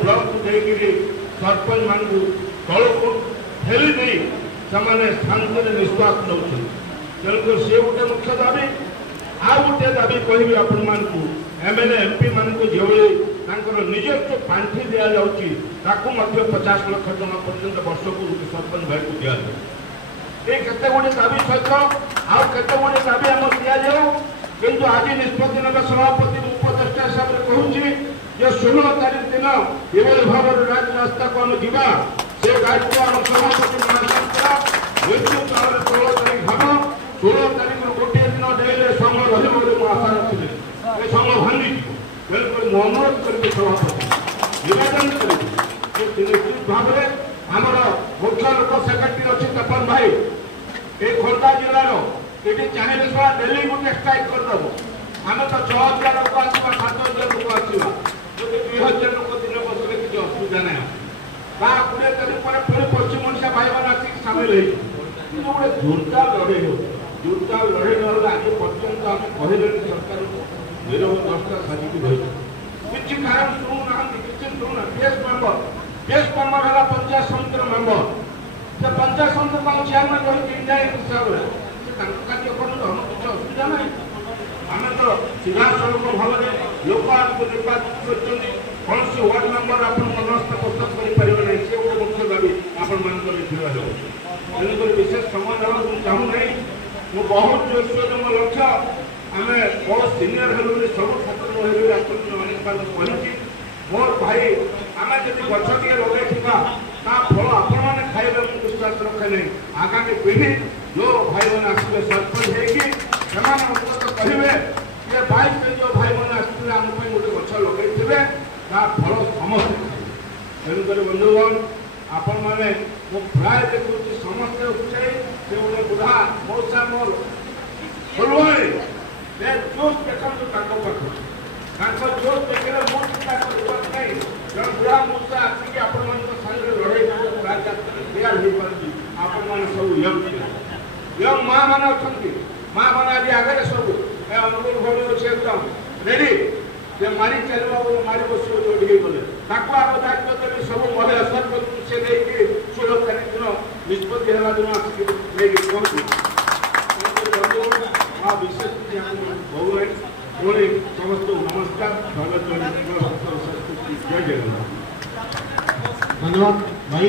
Block देकर सरपंच मान तल को ठेली नहीं से शांति निश्वास नौ तेणुक सी गोटे मुख्य दाबी आ गोटे दाबी कह आपण मानू एमएलए एमपी मान जो निजस्व पांठि दि जाऊँगी 50 लाख टका पर्यंत वर्ष को सरपंच भाई को दिया ये केते गुड़े दाबी सहित आउ केते गुड़े दाबी आम दि जाऊ किंतु आज निष्पत्ति नेता सभापति उपदेष्टा हिसाब से कहूँ जे 16 तारीख दिन ये भाव राजरास्ता को आम जा से दायित्व आम सभापति मृत्यु काल 16 तारीख हम 16 तारीख गोटे दिन डेले संघ रही आशा रखी ये संघ भांगी बिल्कुल अनुरोध करेंगे सभापति निवेदन करेंगे निश्चित भाव में आमर मुख्य लोक सेक्रेटरी अच्छे तपन भाई ये खोर्धा जिलार ये चाहिए सब डेली गोटे स्ट्राइक करदेव आम तो 6000 लोक आसवा 7000 लोक आसवा जो 2000 लोक दिन बसले किसी असुविधा ना 20 तारीख पर पुणी पश्चिम ओडिशा भाई मैंने आसिक सामिल हो गोटे जोरदार लड़े हो जोरदार लड़े ना आज पर्यटन आम कहले सरकार नीरव दस्ता साजिक रही किसी कारण शुणुना किसी शुणुना बेस मेम्बर है पंचायत समिति मेम्बर से पंचायत समिति को चेयरमैन रही इंडायरेक्ट हिसाब से कार्यक्रम हम किसी असुविधा ना आम तो सीधा सड़क भाव में लोक आमको निर्वाचित कर कौन सी वार्ड मेम्बर आप मनस्थ प्रस्तुत करें ना से गोटे मुख्य दाबी आपण तेणुक विशेष समय देवा चाहूना मु बहुत जोर मो लक्ष्य आम बहुत सिनियर हेलु सब छात्र कहती मोर भाई आम जब गछ टे लगे फल आपण मैंने खाइबे मुझे विश्वास रखे नहीं आगामी पीढ़ी जो भाई मैंने आसवे सरपंच होते कहे कि 22 जो भाई मैंने आसते आम गोटे गछ लगे फल समस्त तेणुक बंधुगण आपण मैंने प्राय देखुची समस्ते उत्साही से गोटे बुढ़ा मौसा मोर फुलवाणी जोश देखते जोश देखने मुझे चिंता नहीं जन बुढ़ा मौसा आसिक आपण सागर लड़े तैयार हो पार्टी आपण मैंने सब यंग माँ मैंने अच्छा माँ मैंने आज आगे सब अनुकूल भाव अच्छे एकदम रेडी जे मारी चलवा मारी बस जोड़ी गले आग दायित्व देवी सब महिला सरपंच से लेकिन 16 तारीख दिन निष्पत्ति है दिन आसिक लेकिन विशेष बहु पुणी समस्त नमस्कार स्वागत जय जगन्नाथ धन्यवाद भाई।